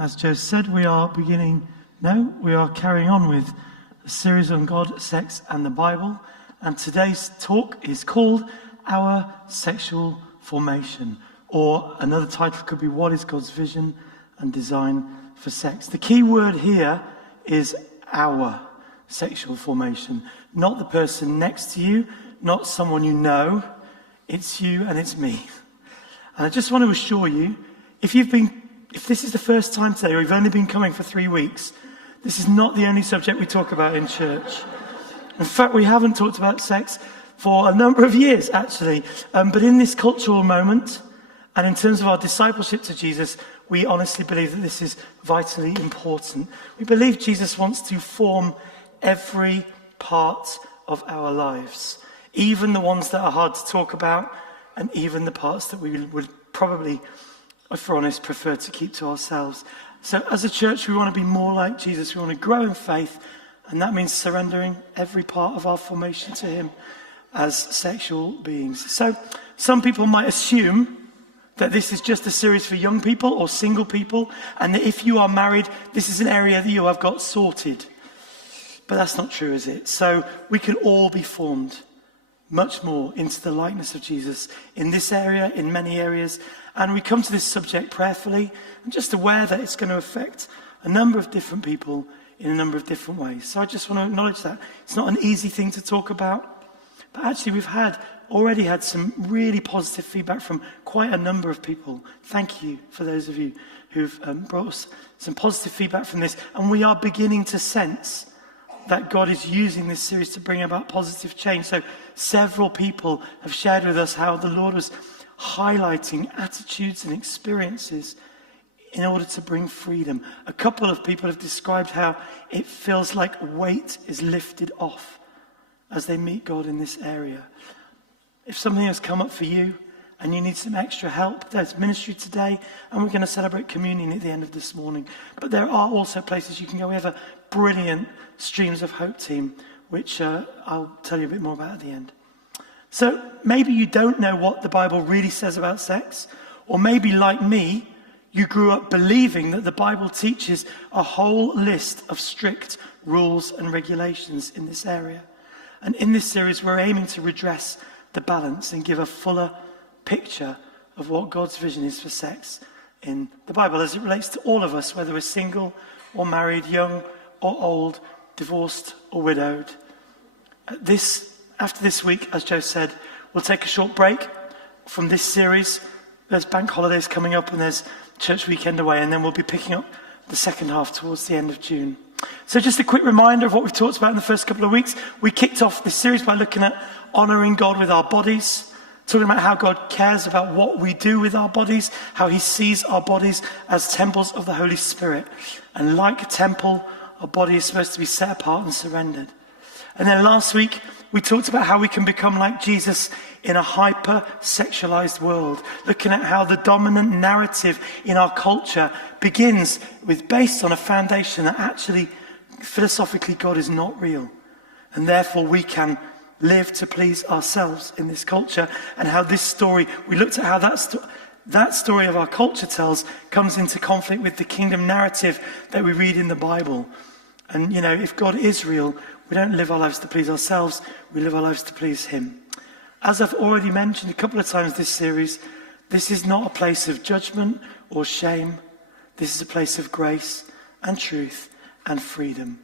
As Joe said, we are carrying on with a series on God, sex, and the Bible. And today's talk is called Our Sexual Formation. Or another title could be, What is God's Vision and Design for Sex? The key word here is our sexual formation. Not the person next to you, not someone you know. It's you and it's me. And I just want to assure you, if this is the first time today, or you've only been coming for 3 weeks, this is not the only subject we talk about in church. In fact, we haven't talked about sex for a number of years, actually. But in this cultural moment, and in terms of our discipleship to Jesus, we honestly believe that this is vitally important. We believe Jesus wants to form every part of our lives, even the ones that are hard to talk about, and even the parts that we would probably, if we're honest, prefer to keep to ourselves. So as a church, we want to be more like Jesus. We want to grow in faith, and that means surrendering every part of our formation to him as sexual beings. So some people might assume that this is just a series for young people or single people, and that if you are married, this is an area that you have got sorted. But that's not true, is it? So we can all be formed much more into the likeness of Jesus in this area, in many areas. And we come to this subject prayerfully and just aware that it's going to affect a number of different people in a number of different ways. So I just want to acknowledge that. It's not an easy thing to talk about, but actually we've already had some really positive feedback from quite a number of people. Thank you for those of you who've brought us some positive feedback from this. And we are beginning to sense that God is using this series to bring about positive change. So several people have shared with us how the Lord was highlighting attitudes and experiences in order to bring freedom. A couple of people have described how it feels like weight is lifted off as they meet God in this area. If something has come up for you and you need some extra help, there's ministry today, and we're going to celebrate communion at the end of this morning. But there are also places you can go. We have a brilliant Streams of Hope team, which I'll tell you a bit more about at the end. So maybe you don't know what the Bible really says about sex, or maybe like me, you grew up believing that the Bible teaches a whole list of strict rules and regulations in this area. And in this series, we're aiming to redress the balance and give a fuller picture of what God's vision is for sex in the Bible as it relates to all of us, whether we're single or married, young or old, divorced or widowed. After this week, as Joe said, we'll take a short break from this series. There's bank holidays coming up and there's church weekend away, and then we'll be picking up the second half towards the end of June. So just a quick reminder of what we've talked about in the first couple of weeks. We kicked off this series by looking at honouring God with our bodies, talking about how God cares about what we do with our bodies, how he sees our bodies as temples of the Holy Spirit. And like a temple, our body is supposed to be set apart and surrendered. And then last week, we talked about how we can become like Jesus in a hyper-sexualized world, looking at how the dominant narrative in our culture begins based on a foundation that actually, philosophically, God is not real. And therefore, we can live to please ourselves in this culture, and how this story, we looked at how that story of our culture tells comes into conflict with the kingdom narrative that we read in the Bible. And, if God is real, we don't live our lives to please ourselves, we live our lives to please him. As I've already mentioned a couple of times this series, this is not a place of judgment or shame. This is a place of grace and truth and freedom.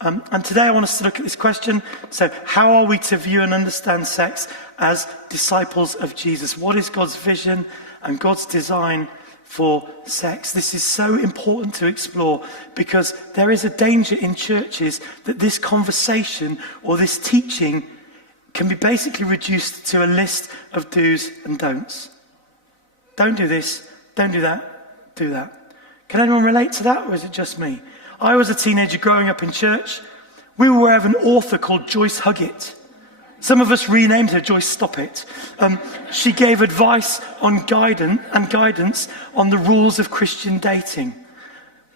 And today I want us to look at this question. So how are we to view and understand sex as disciples of Jesus? What is God's vision and God's design for sex? This is so important to explore, because there is a danger in churches that this conversation or this teaching can be basically reduced to a list of do's and don'ts. Don't do this, don't do that, do that. Can anyone relate to that, or is it just me? I was a teenager growing up in church. We were aware of an author called Joyce Huggett. Some of us renamed her Joyce Stoppit. She gave advice on guidance on the rules of Christian dating,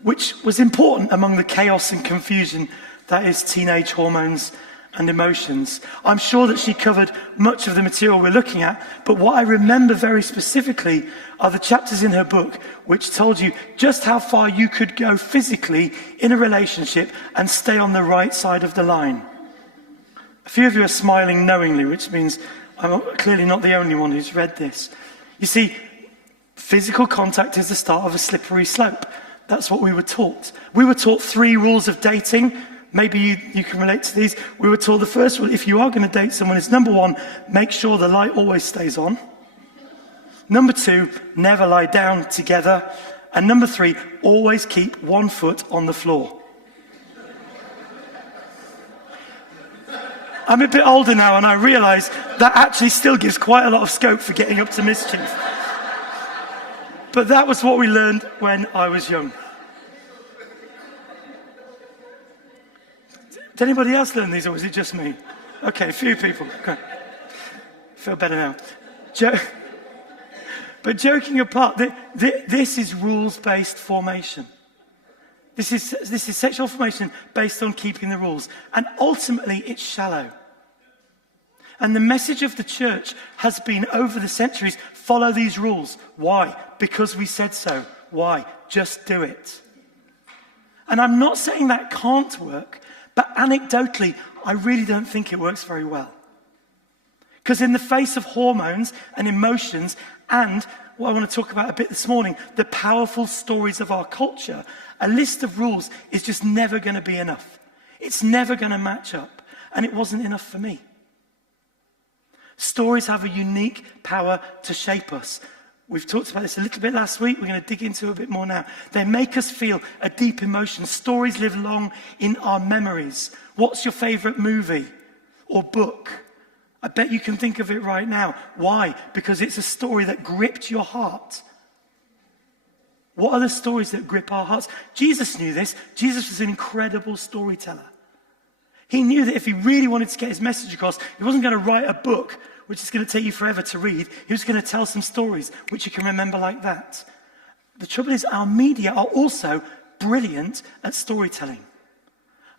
which was important among the chaos and confusion that is teenage hormones and emotions. I'm sure that she covered much of the material we're looking at, but what I remember very specifically are the chapters in her book which told you just how far you could go physically in a relationship and stay on the right side of the line. A few of you are smiling knowingly, which means I'm clearly not the only one who's read this. You see, physical contact is the start of a slippery slope. That's what we were taught. We were taught 3 rules of dating. Maybe you can relate to these. We were told the first rule, if you are going to date someone, is number 1, make sure the light always stays on. Number 2, never lie down together. And number 3, always keep 1 foot on the floor. I'm a bit older now and I realise that actually still gives quite a lot of scope for getting up to mischief. But that was what we learned when I was young. Did anybody else learn these, or was it just me? Okay, a few people. Okay. Feel better now. But joking apart, this is rules-based formation. This is sexual formation based on keeping the rules. And ultimately, it's shallow. And the message of the church has been, over the centuries, follow these rules. Why? Because we said so. Why? Just do it. And I'm not saying that can't work, but anecdotally, I really don't think it works very well. Because in the face of hormones and emotions, and what I want to talk about a bit this morning, the powerful stories of our culture, a list of rules is just never going to be enough. It's never going to match up. And it wasn't enough for me. Stories have a unique power to shape us. We've talked about this a little bit last week. We're going to dig into it a bit more now. They make us feel a deep emotion. Stories live long in our memories. What's your favorite movie or book? I bet you can think of it right now. Why? Because it's a story that gripped your heart. What are the stories that grip our hearts? Jesus knew this. Jesus was an incredible storyteller. He knew that if he really wanted to get his message across, he wasn't going to write a book which is going to take you forever to read. He was going to tell some stories which you can remember like that. The trouble is, our media are also brilliant at storytelling.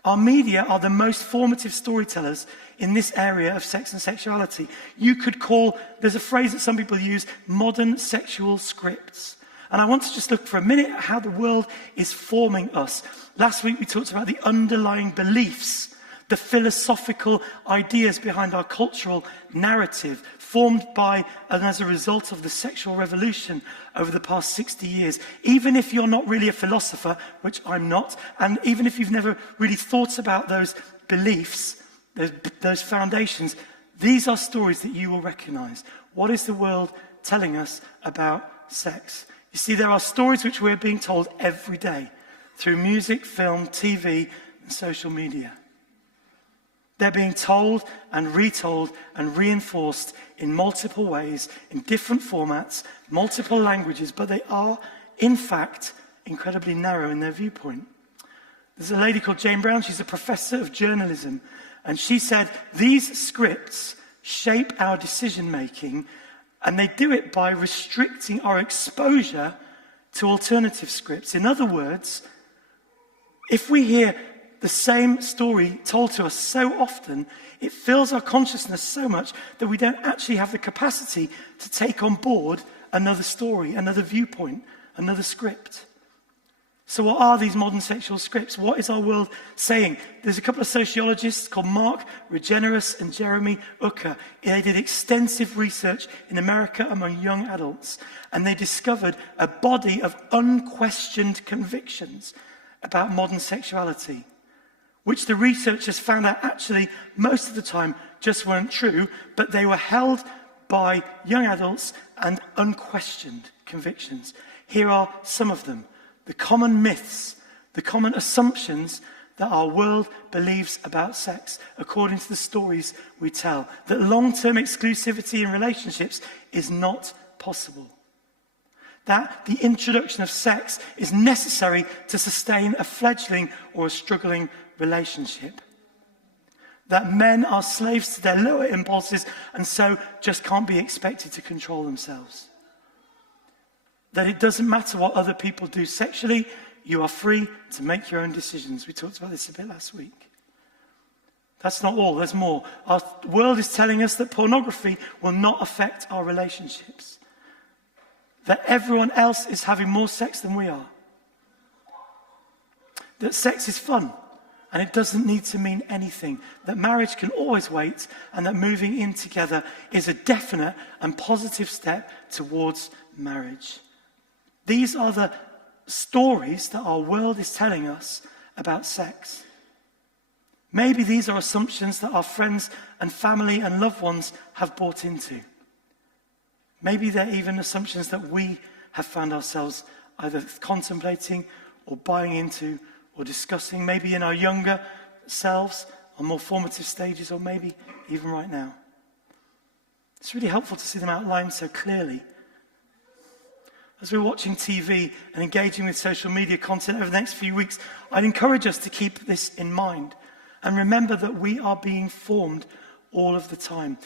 Our media are the most formative storytellers in this area of sex and sexuality. You could call, there's a phrase that some people use, modern sexual scripts. And I want to just look for a minute at how the world is forming us. Last week we talked about the underlying beliefs, the philosophical ideas behind our cultural narrative, formed by and as a result of the sexual revolution over the past 60 years. Even if you're not really a philosopher, which I'm not, and even if you've never really thought about those beliefs, those foundations, these are stories that you will recognize. What is the world telling us about sex? You see, there are stories which we're being told every day through music, film, TV, and social media. They're being told and retold and reinforced in multiple ways, in different formats, multiple languages, but they are, in fact, incredibly narrow in their viewpoint. There's a lady called Jane Brown, she's a professor of journalism, and she said, these scripts shape our decision-making, and they do it by restricting our exposure to alternative scripts. In other words, if we hear the same story told to us so often, it fills our consciousness so much that we don't actually have the capacity to take on board another story, another viewpoint, another script. So what are these modern sexual scripts? What is our world saying? There's a couple of sociologists called Mark Regeneris and Jeremy Ucker. They did extensive research in America among young adults, and they discovered a body of unquestioned convictions about modern sexuality, which the researchers found out actually most of the time just weren't true, but they were held by young adults and unquestioned convictions. Here are some of them. The common myths, the common assumptions that our world believes about sex, according to the stories we tell. That long-term exclusivity in relationships is not possible. That the introduction of sex is necessary to sustain a fledgling or a struggling relationship. That men are slaves to their lower impulses and so just can't be expected to control themselves. That it doesn't matter what other people do sexually, you are free to make your own decisions. We talked about this a bit last week. That's not all, there's more. Our world is telling us that pornography will not affect our relationships. That everyone else is having more sex than we are. That sex is fun and it doesn't need to mean anything. That marriage can always wait and that moving in together is a definite and positive step towards marriage. These are the stories that our world is telling us about sex. Maybe these are assumptions that our friends and family and loved ones have bought into. Maybe they're even assumptions that we have found ourselves either contemplating or buying into or discussing, maybe in our younger selves, on more formative stages, or maybe even right now. It's really helpful to see them outlined so clearly. As we're watching TV and engaging with social media content over the next few weeks, I'd encourage us to keep this in mind and remember that we are being formed all of the time.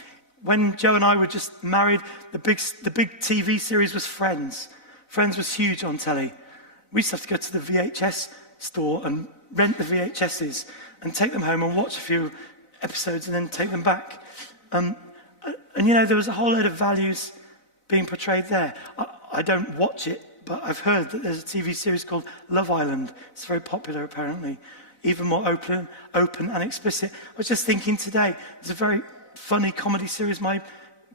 When Joe and I were just married, the big TV series was Friends. Friends was huge on telly. We used to have to go to the VHS store and rent the VHSs and take them home and watch a few episodes and then take them back. And you know, there was a whole load of values being portrayed there. I don't watch it, but I've heard that there's a TV series called Love Island. It's very popular, apparently. Even more open and explicit. I was just thinking today, there's a very funny comedy series my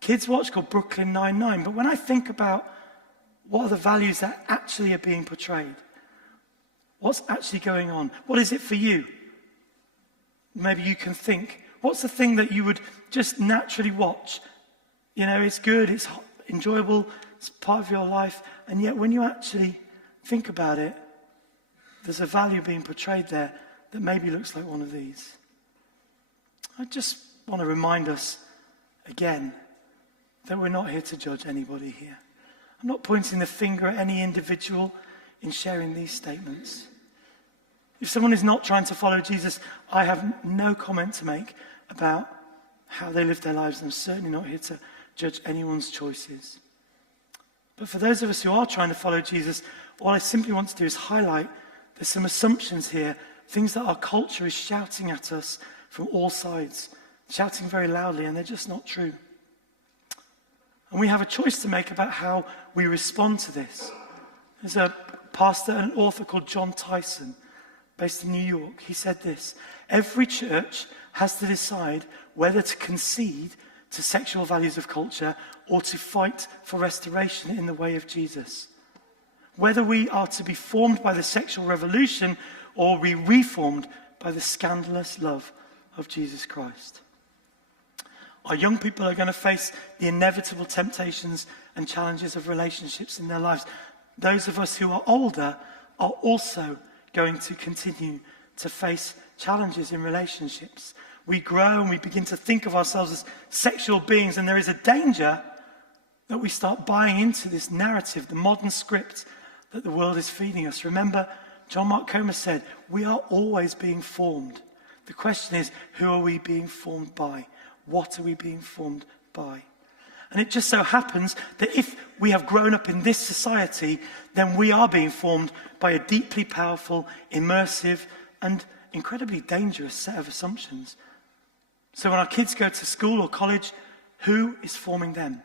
kids watch called Brooklyn Nine-Nine. But when I think about what are the values that actually are being portrayed, what's actually going on, what is it for you? Maybe you can think, what's the thing that you would just naturally watch? You know, it's good, it's enjoyable, it's part of your life, and yet when you actually think about it, there's a value being portrayed there that maybe looks like one of these. I just want to remind us again that we're not here to judge anybody here. I'm not pointing the finger at any individual in sharing these statements. If someone is not trying to follow Jesus, I have no comment to make about how they live their lives, and I'm certainly not here to judge anyone's choices. But for those of us who are trying to follow Jesus, what I simply want to do is highlight there's some assumptions here, things that our culture is shouting at us from all sides, shouting very loudly, and they're just not true. And we have a choice to make about how we respond to this. There's a pastor and an author called John Tyson, based in New York. He said this: every church has to decide whether to concede to sexual values of culture or to fight for restoration in the way of Jesus. Whether we are to be formed by the sexual revolution or be reformed by the scandalous love of Jesus Christ. Our young people are going to face the inevitable temptations and challenges of relationships in their lives. Those of us who are older are also going to continue to face challenges in relationships. We grow and we begin to think of ourselves as sexual beings, and there is a danger that we start buying into this narrative, the modern script that the world is feeding us. Remember, John Mark Comer said, we are always being formed. The question is, who are we being formed by? What are we being formed by? And it just so happens that if we have grown up in this society, then we are being formed by a deeply powerful, immersive, and incredibly dangerous set of assumptions. So when our kids go to school or college, who is forming them?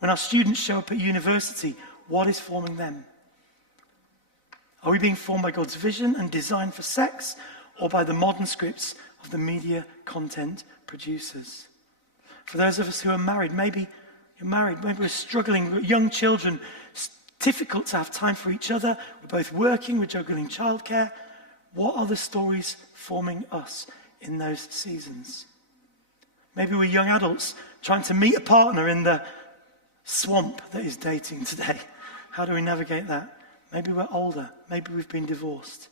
When our students show up at university, what is forming them? Are we being formed by God's vision and design for sex, or by the modern scripts of the media content producers? For those of us who are married, maybe you're married, maybe we're struggling with young children. It's difficult to have time for each other. We're both working, we're juggling childcare. What are the stories forming us in those seasons? Maybe we're young adults trying to meet a partner in the swamp that is dating today. How do we navigate that? Maybe we're older. Maybe we've been divorced.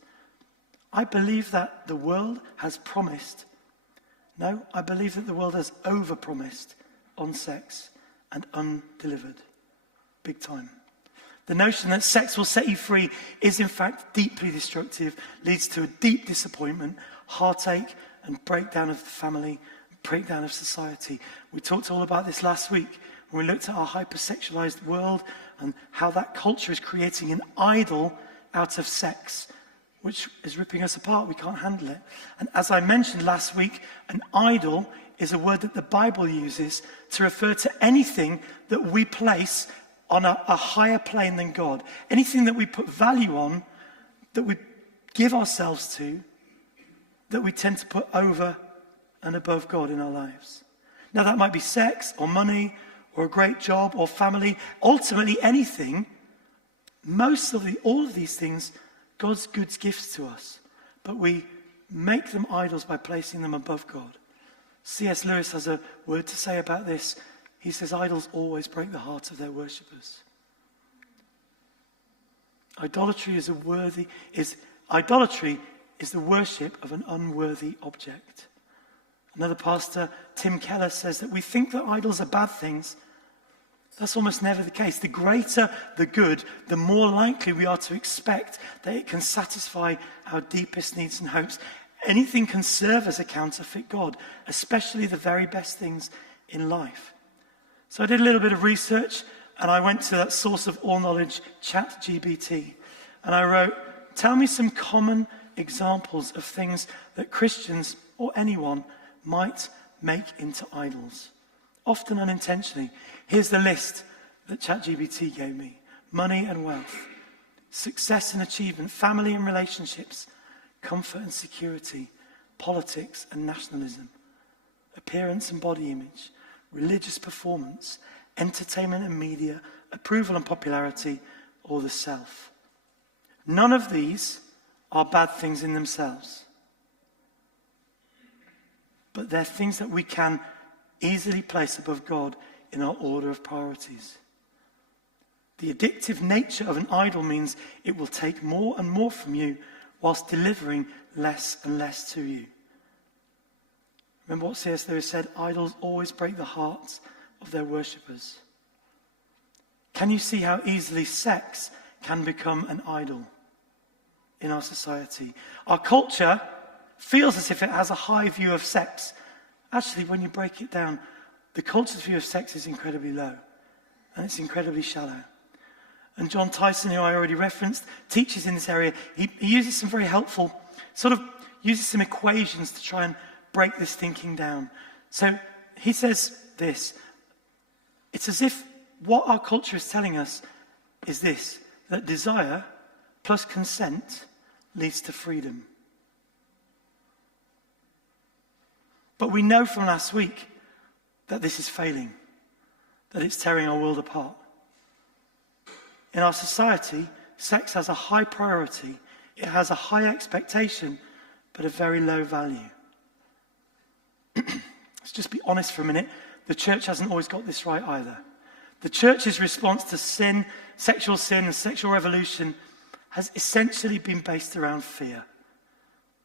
I believe that the world has promised. No, I believe that the world has overpromised on sex and undelivered. Big time. The notion that sex will set you free is in fact deeply destructive, leads to a deep disappointment, heartache, and breakdown of the family, breakdown of society. We talked all about this last week when we looked at our hypersexualized world and how that culture is creating an idol out of sex, which is ripping us apart. We can't handle it. And as I mentioned last week, an idol is a word that the Bible uses to refer to anything that we place on a higher plane than God. Anything that we put value on, that we give ourselves to, that we tend to put over and above God in our lives. Now that might be sex or money or a great job or family. Ultimately anything, all of these things, God's good gifts to us. But we make them idols by placing them above God. C.S. Lewis has a word to say about this. He says, idols always break the hearts of their worshippers. Idolatry is the worship of an unworthy object. Another pastor, Tim Keller, says that we think that idols are bad things. That's almost never the case. The greater the good, the more likely we are to expect that it can satisfy our deepest needs and hopes. Anything can serve as a counterfeit God, especially the very best things in life. So I did a little bit of research, and I went to that source of all knowledge, ChatGPT, and I wrote, tell me some common examples of things that Christians or anyone might make into idols, often unintentionally. Here's the list that ChatGPT gave me. Money and wealth, success and achievement, family and relationships, comfort and security, politics and nationalism, appearance and body image, religious performance, entertainment and media, approval and popularity, or the self. None of these are bad things in themselves. But they're things that we can easily place above God in our order of priorities. The addictive nature of an idol means it will take more and more from you whilst delivering less and less to you. Remember what C.S. Lewis said, idols always break the hearts of their worshippers. Can you see how easily sex can become an idol in our society? Our culture feels as if it has a high view of sex. Actually, when you break it down, the culture's view of sex is incredibly low, and it's incredibly shallow. And John Tyson, who I already referenced, teaches in this area. He uses some very helpful, uses some equations to try and break this thinking down. So he says this, it's as if what our culture is telling us is this, that desire plus consent leads to freedom. But we know from last week that this is failing, that it's tearing our world apart. In our society, sex has a high priority, it has a high expectation, but a very low value. Let's just be honest for a minute, the church hasn't always got this right either. The church's response to sin and sexual revolution has essentially been based around fear.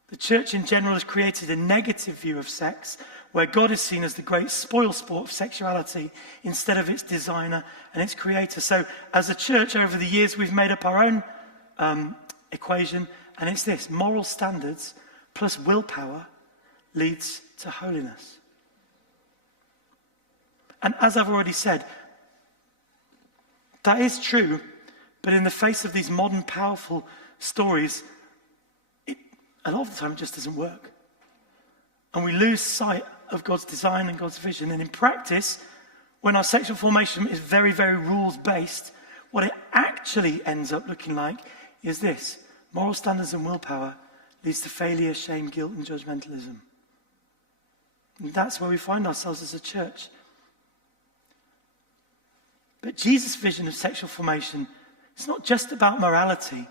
The church in general has created a negative view of sex, where God is seen as the great spoil sport of sexuality instead of its designer and its creator. So as a church, over the years, we've made up our own equation, and it's this: moral standards plus willpower leads to holiness. And as I've already said, that is true, but in the face of these modern powerful stories, a lot of the time it just doesn't work. And we lose sight of God's design and God's vision. And in practice, when our sexual formation is very, very rules-based, what it actually ends up looking like is this: moral standards and willpower leads to failure, shame, guilt, and judgmentalism. And that's where we find ourselves as a church. But Jesus' vision of sexual formation, it's not just about morality.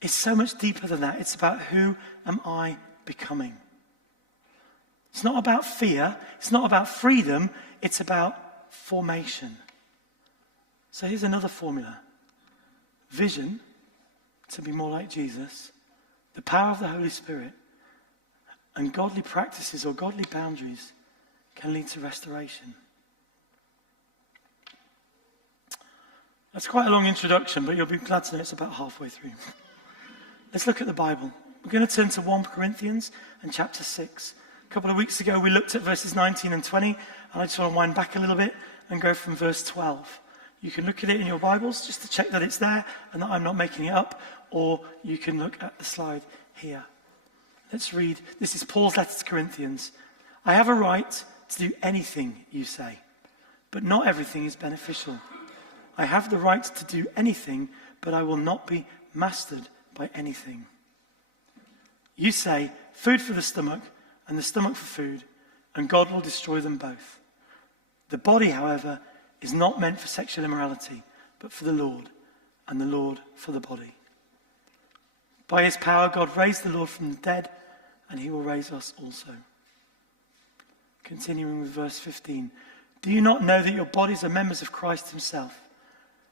It's so much deeper than that. It's about who am I becoming. It's not about fear. It's not about freedom. It's about formation. So here's another formula. Vision, to be more like Jesus, the power of the Holy Spirit, and godly practices or godly boundaries can lead to restoration. That's quite a long introduction, but you'll be glad to know it's about halfway through. Let's look at the Bible. We're going to turn to 1 Corinthians and chapter 6. A couple of weeks ago, we looked at verses 19 and 20, and I just want to wind back a little bit and go from verse 12. You can look at it in your Bibles just to check that it's there and that I'm not making it up, or you can look at the slide here. Let's read. This is Paul's letter to Corinthians. I have a right to do anything you say, but not everything is beneficial. I have the right to do anything, but I will not be mastered by anything. You say, food for the stomach and the stomach for food, and God will destroy them both. The body, however, is not meant for sexual immorality, but for the Lord, and the Lord for the body. By his power, God raised the Lord from the dead, and he will raise us also. Continuing with verse 15. Do you not know that your bodies are members of Christ himself?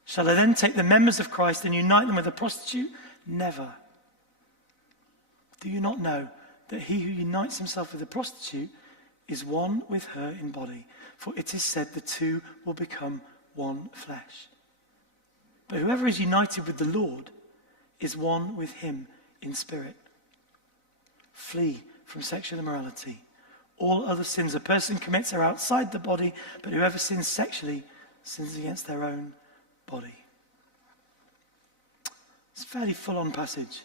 Shall I then take the members of Christ and unite them with a prostitute? Never. Do you not know that he who unites himself with a prostitute is one with her in body? For it is said the two will become one flesh. But whoever is united with the Lord is one with him in spirit. Flee from sexual immorality. All other sins a person commits are outside the body, but whoever sins sexually sins against their own body. It's a fairly full-on passage.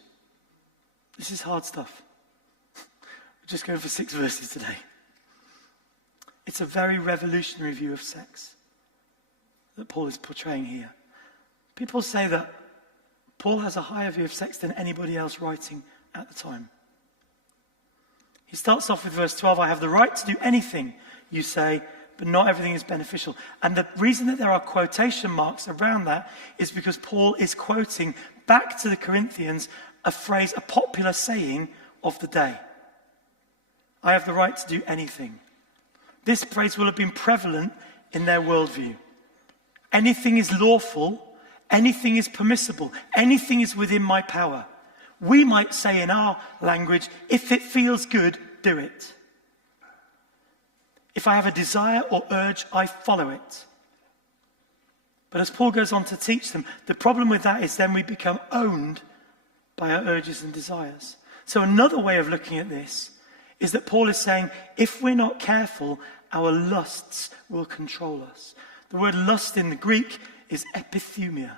This is hard stuff. We're just going for 6 verses today. It's a very revolutionary view of sex that Paul is portraying here. People say that Paul has a higher view of sex than anybody else writing at the time. He starts off with verse 12, I have the right to do anything you say, but not everything is beneficial. And the reason that there are quotation marks around that is because Paul is quoting back to the Corinthians a phrase, a popular saying of the day. I have the right to do anything. This phrase will have been prevalent in their worldview. Anything is lawful, anything is permissible, anything is within my power. We might say in our language, if it feels good, do it. If I have a desire or urge, I follow it. But as Paul goes on to teach them, the problem with that is then we become owned by our urges and desires. So another way of looking at this is that Paul is saying, if we're not careful, our lusts will control us. The word lust in the Greek is epithumia.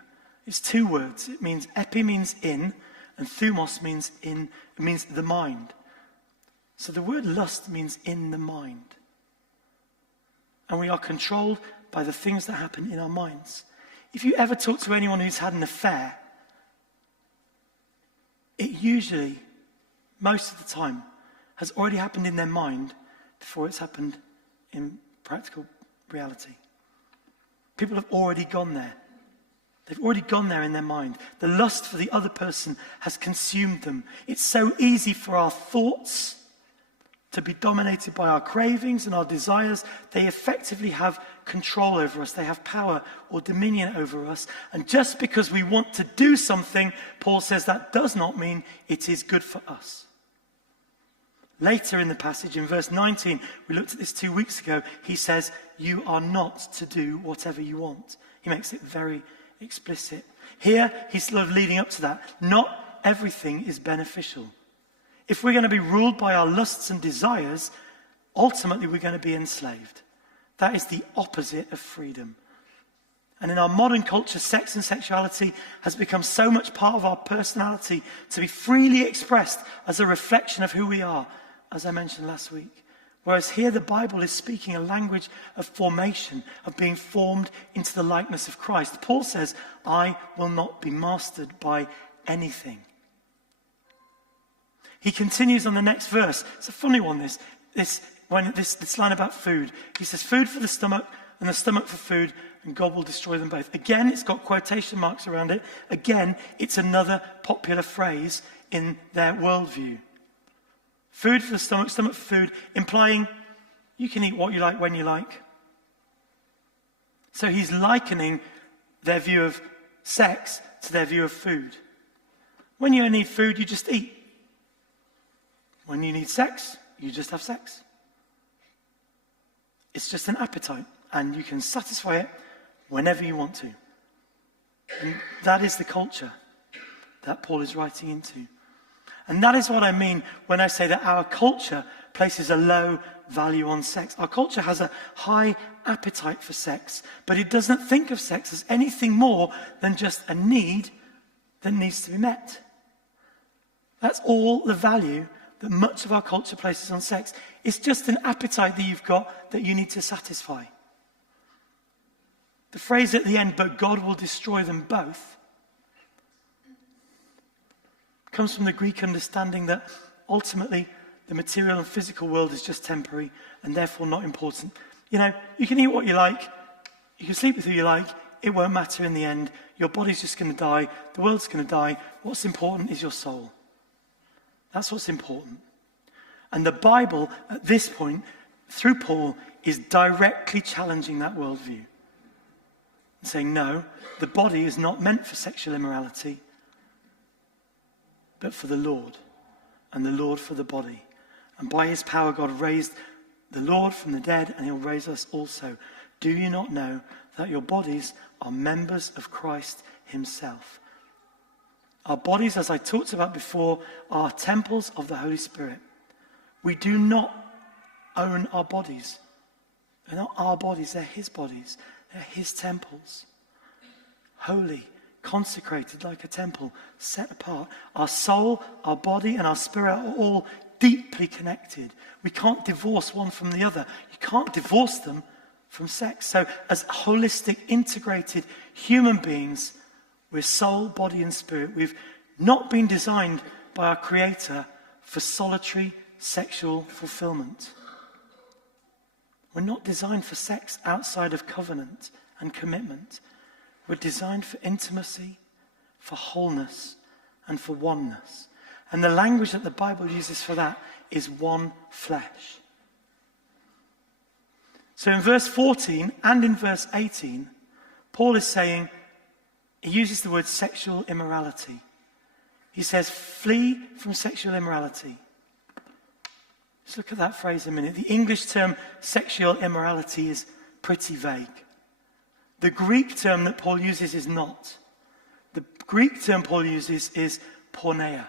It's 2 words. It means, epi means in, and thumos means in, it means the mind. So the word lust means in the mind. And we are controlled by the things that happen in our minds. If you ever talk to anyone who's had an affair, it usually, most of the time, has already happened in their mind before it's happened in practical reality. People have already gone there. They've already gone there in their mind. The lust for the other person has consumed them. It's so easy for our thoughts to be dominated by our cravings and our desires. They effectively have control over us. They have power or dominion over us. And just because we want to do something, Paul says that does not mean it is good for us. Later in the passage, in verse 19, we looked at this 2 weeks ago, he says, you are not to do whatever you want. He makes it very explicit. Here, he's sort of leading up to that. Not everything is beneficial. If we're going to be ruled by our lusts and desires, ultimately we're going to be enslaved. That is the opposite of freedom. And in our modern culture, sex and sexuality has become so much part of our personality to be freely expressed as a reflection of who we are, as I mentioned last week. Whereas here the Bible is speaking a language of formation, of being formed into the likeness of Christ. Paul says, I will not be mastered by anything. He continues on the next verse. It's a funny one, this line about food. He says, food for the stomach and the stomach for food, and God will destroy them both. Again, it's got quotation marks around it. Again, it's another popular phrase in their worldview. Food for the stomach, stomach for food, implying you can eat what you like when you like. So he's likening their view of sex to their view of food. When you need food, you just eat. When you need sex, you just have sex. It's just an appetite, and you can satisfy it whenever you want to. And that is the culture that Paul is writing into. And that is what I mean when I say that our culture places a low value on sex. Our culture has a high appetite for sex, but it doesn't think of sex as anything more than just a need that needs to be met. That's all the value that much of our culture places on sex. It's just an appetite that you've got that you need to satisfy. The phrase at the end, "but God will destroy them both," comes from the Greek understanding that ultimately the material and physical world is just temporary and therefore not important. You know, you can eat what you like, you can sleep with who you like, it won't matter in the end. Your body's just going to die, the world's going to die. What's important is your soul. That's what's important. And the Bible, at this point, through Paul, is directly challenging that worldview. And saying, no, the body is not meant for sexual immorality, but for the Lord, and the Lord for the body. And by his power, God raised the Lord from the dead, and he'll raise us also. Do you not know that your bodies are members of Christ himself? Our bodies, as I talked about before, are temples of the Holy Spirit. We do not own our bodies. They're not our bodies, they're his bodies. They're his temples. Holy, consecrated like a temple, set apart. Our soul, our body, and our spirit are all deeply connected. We can't divorce one from the other. You can't divorce them from sex. So as holistic, integrated human beings, we're soul, body, and spirit. We've not been designed by our Creator for solitary sexual fulfillment. We're not designed for sex outside of covenant and commitment. We're designed for intimacy, for wholeness, and for oneness. And the language that the Bible uses for that is one flesh. So in verse 14 and in verse 18, Paul is saying, he uses the word sexual immorality. He says, flee from sexual immorality. Let's look at that phrase a minute. The English term sexual immorality is pretty vague. The Greek term that Paul uses is not. The Greek term Paul uses is porneia.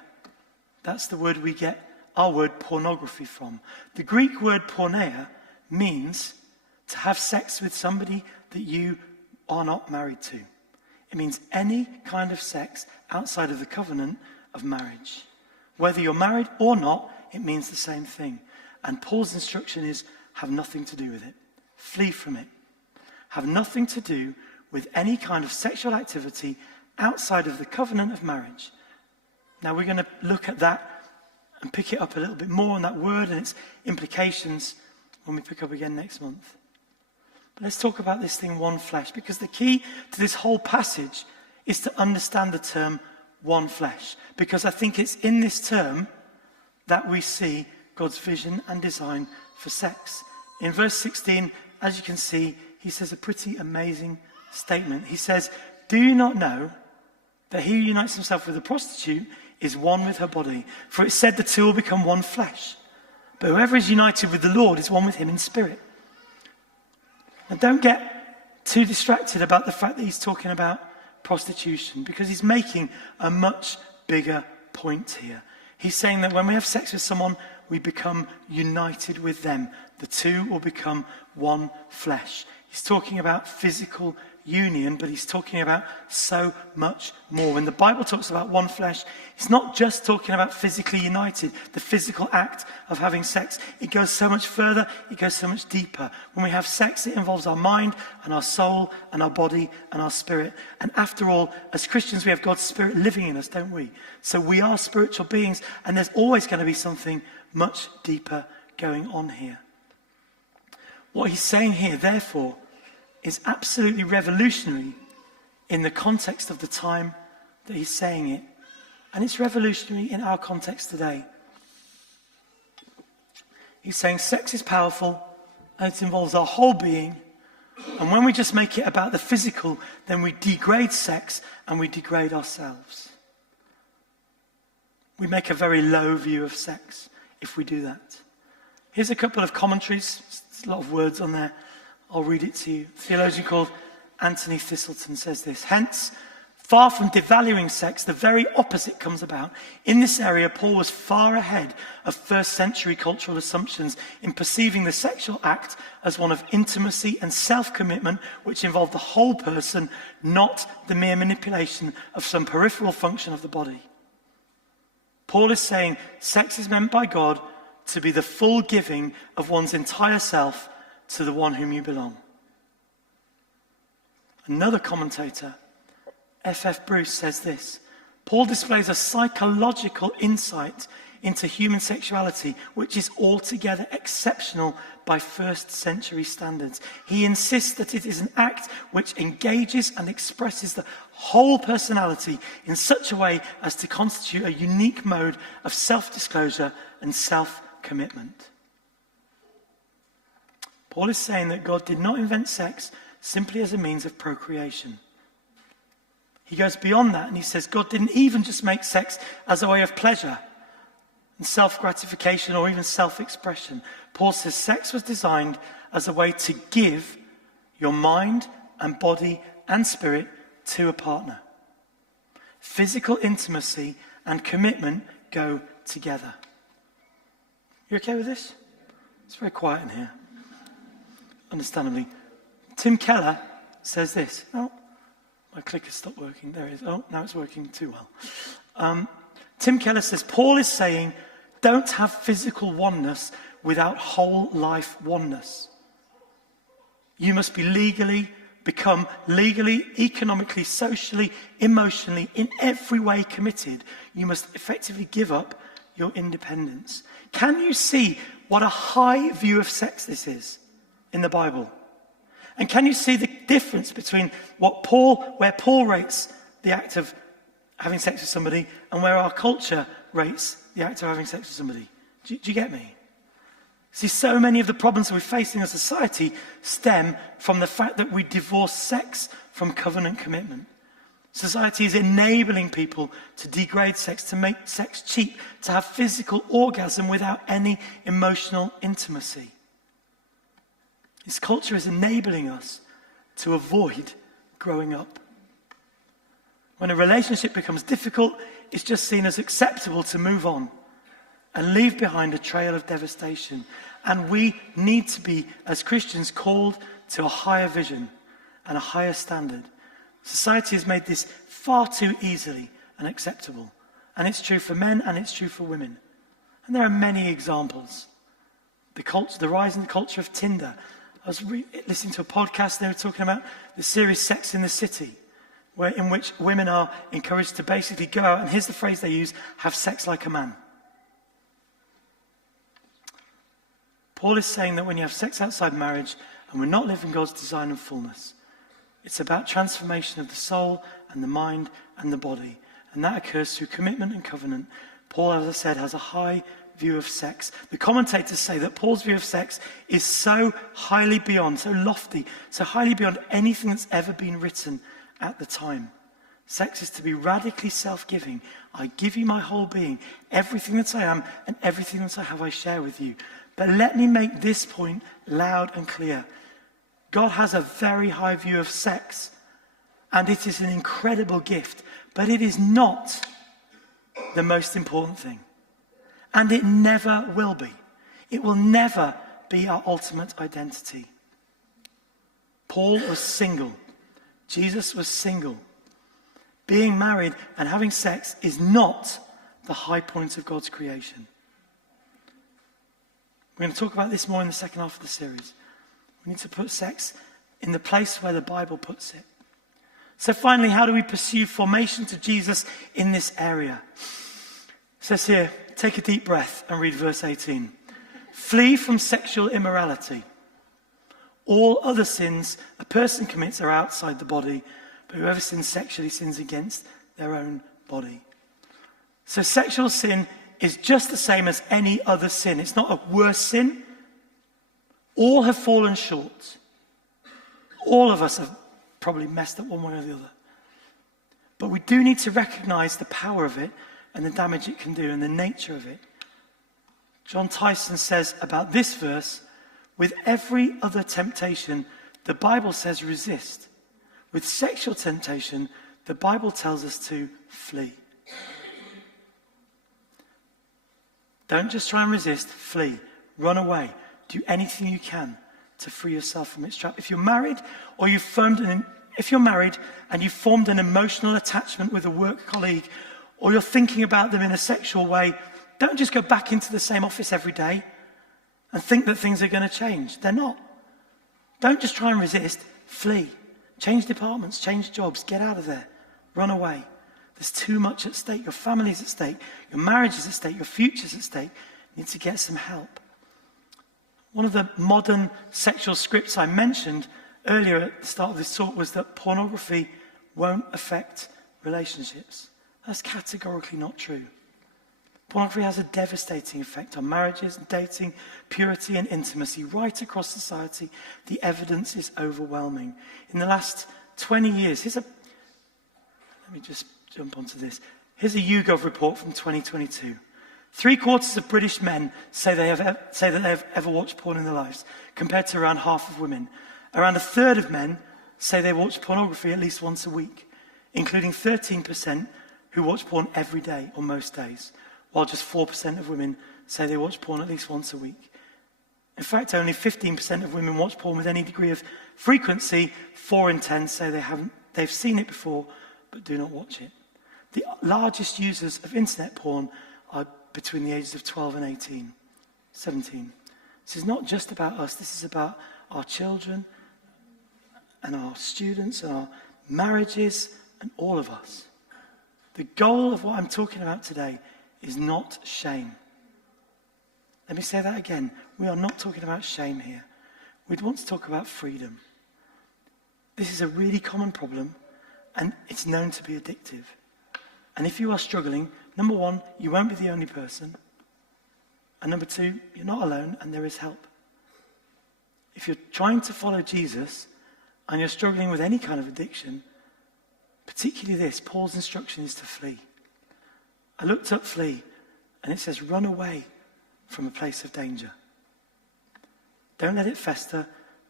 That's the word we get our word pornography from. The Greek word porneia means to have sex with somebody that you are not married to. It means any kind of sex outside of the covenant of marriage. Whether you're married or not, it means the same thing. And Paul's instruction is, have nothing to do with it. Flee from it. Have nothing to do with any kind of sexual activity outside of the covenant of marriage. Now we're going to look at that and pick it up a little bit more on that word and its implications when we pick up again next month. But let's talk about this thing, one flesh, because the key to this whole passage is to understand the term one flesh, because I think it's in this term that we see God's vision and design for sex. In verse 16, as you can see, he says a pretty amazing statement. He says, do you not know that he who unites himself with a prostitute is one with her body? For it said the two will become one flesh. But whoever is united with the Lord is one with him in spirit. Now don't get too distracted about the fact that he's talking about prostitution, because he's making a much bigger point here. He's saying that when we have sex with someone, we become united with them. The two will become one flesh. He's talking about physical union, but he's talking about so much more. When the Bible talks about one flesh, it's not just talking about physically united, the physical act of having sex. It goes so much further, it goes so much deeper. When we have sex, it involves our mind and our soul and our body and our spirit. And after all, as Christians, we have God's Spirit living in us, don't we? So we are spiritual beings, and there's always going to be something much deeper going on here. What he's saying here, therefore, is absolutely revolutionary in the context of the time that he's saying it. And it's revolutionary in our context today. He's saying sex is powerful and it involves our whole being. And when we just make it about the physical, then we degrade sex and we degrade ourselves. We make a very low view of sex if we do that. Here's a couple of commentaries. There's a lot of words on there. I'll read it to you. A theologian called Anthony Thistleton says this: hence, Far from devaluing sex, the very opposite comes about. In this area, Paul was far ahead of first century cultural assumptions in perceiving the sexual act as one of intimacy and self-commitment, which involved the whole person, not the mere manipulation of some peripheral function of the body. Paul is saying sex is meant by God to be the full giving of one's entire self to the one whom you belong. Another commentator, F.F. Bruce, says this: Paul displays a psychological insight into human sexuality which is altogether exceptional by first century standards. He insists that it is an act which engages and expresses the whole personality in such a way as to constitute a unique mode of self-disclosure and self-commitment. Paul is saying that God did not invent sex simply as a means of procreation. He goes beyond that and he says God didn't even just make sex as a way of pleasure and self-gratification or even self-expression. Paul says sex was designed as a way to give your mind and body and spirit to a partner. Physical intimacy and commitment go together. You okay with this? It's very quiet in here. Understandably. Tim Keller says this. Oh, my clicker stopped working. There it is. Oh, now it's working too well. Tim Keller says, Paul is saying, don't have physical oneness without whole life oneness. You must become legally, economically, socially, emotionally, in every way committed. You must effectively give up your independence. Can you see what a high view of sex this is in the Bible? And can you see the difference between where Paul rates the act of having sex with somebody and where our culture rates the act of having sex with somebody? Do you get me? See, so many of the problems we face in a society stem from the fact that we divorce sex from covenant commitment. Society is enabling people to degrade sex, to make sex cheap, to have physical orgasm without any emotional intimacy. This culture is enabling us to avoid growing up. When a relationship becomes difficult, it's just seen as acceptable to move on and leave behind a trail of devastation. And we need to be, as Christians, called to a higher vision and a higher standard. Society has made this far too easily and acceptable. And it's true for men and it's true for women. And there are many examples. The rise in the culture of Tinder. I was listening to a podcast, they were talking about the series Sex in the City, in which women are encouraged to basically go out, and here's the phrase they use, have sex like a man. Paul is saying that when you have sex outside marriage, and we're not living God's design and fullness, it's about transformation of the soul and the mind and the body. And that occurs through commitment and covenant. Paul, as I said, has a high view of sex. The commentators say that Paul's view of sex is so highly beyond, so lofty, so highly beyond anything that's ever been written at the time. Sex is to be radically self-giving. I give you my whole being. Everything that I am and everything that I have I share with you. But let me make this point loud and clear. God has a very high view of sex, and it is an incredible gift, but it is not the most important thing. And it never will be. It will never be our ultimate identity. Paul was single. Jesus was single. Being married and having sex is not the high point of God's creation. We're going to talk about this more in the second half of the series. We need to put sex in the place where the Bible puts it. So finally, how do we pursue formation to Jesus in this area? It says here, take a deep breath and read verse 18. Flee from sexual immorality. All other sins a person commits are outside the body, but whoever sins sexually sins against their own body. So sexual sin is just the same as any other sin. It's not a worse sin. All have fallen short. All of us have probably messed up one way or the other. But we do need to recognize the power of it and the damage it can do and the nature of it. John Tyson says about this verse, with every other temptation, the Bible says resist. With sexual temptation, The Bible tells us to flee. Don't just try and resist, flee, run away. Do anything you can to free yourself from its trap. If you're married and you've formed an emotional attachment with a work colleague, or you're thinking about them in a sexual way, don't just go back into the same office every day and think that things are going to change. They're not. Don't just try and resist, flee. Change departments, change jobs, get out of there, run away. There's too much at stake. Your family's at stake, your marriage is at stake, your future's at stake. You need to get some help. One of the modern sexual scripts I mentioned earlier at the start of this talk was that pornography won't affect relationships. That's categorically not true. Pornography has a devastating effect on marriages, dating, purity and intimacy right across society. The evidence is overwhelming. In the last 20 years, let me just jump onto this. Here's a YouGov report from 2022. 3/4 of British men say that they have ever watched porn in their lives, compared to around half of women. Around a third of men say they watch pornography at least once a week, including 13% who watch porn every day or most days, while just 4% of women say they watch porn at least once a week. In fact, only 15% of women watch porn with any degree of frequency. 4 in 10 say they've seen it before, but do not watch it. The largest users of internet porn are between the ages of 12 and 17. This is not just about us, this is about our children and our students and our marriages and all of us. The goal of what I'm talking about today is not shame. Let me say that again. We are not talking about shame here. We'd want to talk about freedom. This is a really common problem, and it's known to be addictive. And if you are struggling, number one, you won't be the only person. And number two, you're not alone, and there is help. If you're trying to follow Jesus and you're struggling with any kind of addiction, particularly this, Paul's instruction is to flee. I looked up flee, and it says run away from a place of danger. Don't let it fester.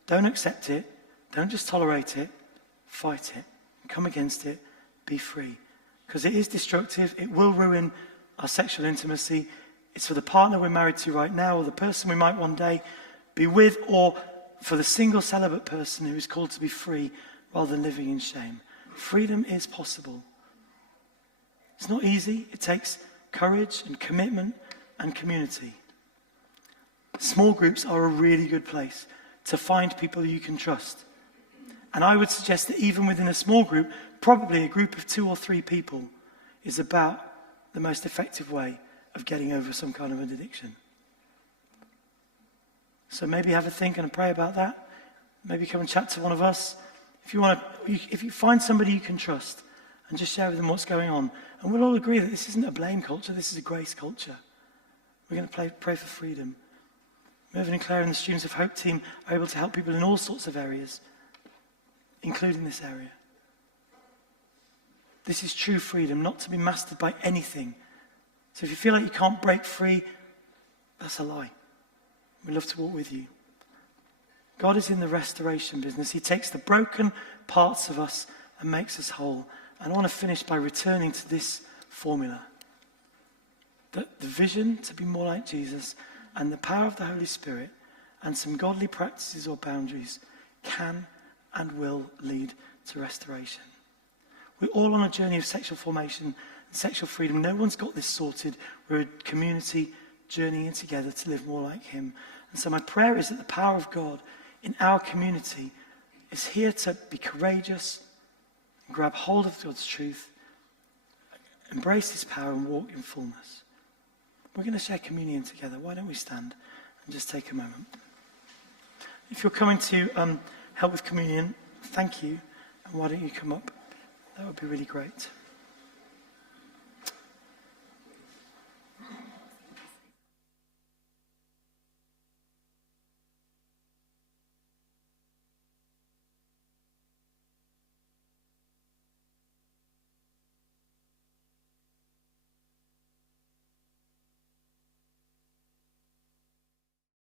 Don't accept it. Don't just tolerate it. Fight it. Come against it. Be free. Because it is destructive. It will ruin our sexual intimacy. It's for the partner we're married to right now, or the person we might one day be with, or for the single celibate person who is called to be free rather than living in shame. Freedom is possible. It's not easy. It takes courage and commitment and community. Small groups are a really good place to find people you can trust. And I would suggest that even within a small group, probably a group of 2 or 3 people is about the most effective way of getting over some kind of an addiction. So maybe have a think and pray about that. Maybe come and chat to one of us. If you find somebody you can trust, and just share with them what's going on. And we'll all agree that this isn't a blame culture, this is a grace culture. We're going to pray for freedom. Mervyn and Claire and the Students of Hope team are able to help people in all sorts of areas, including this area. This is true freedom, not to be mastered by anything. So if you feel like you can't break free, that's a lie. We'd love to walk with you. God is in the restoration business. He takes the broken parts of us and makes us whole. And I want to finish by returning to this formula. That the vision to be more like Jesus and the power of the Holy Spirit and some godly practices or boundaries can and will lead to restoration. We're all on a journey of sexual formation and sexual freedom. No one's got this sorted. We're a community journeying together to live more like him. And so my prayer is that the power of God in our community is here to be courageous, grab hold of God's truth, embrace his power and walk in fullness. We're going to share communion together. Why don't we stand and just take a moment? If you're coming to help with communion, thank you. And why don't you come up? That would be really great.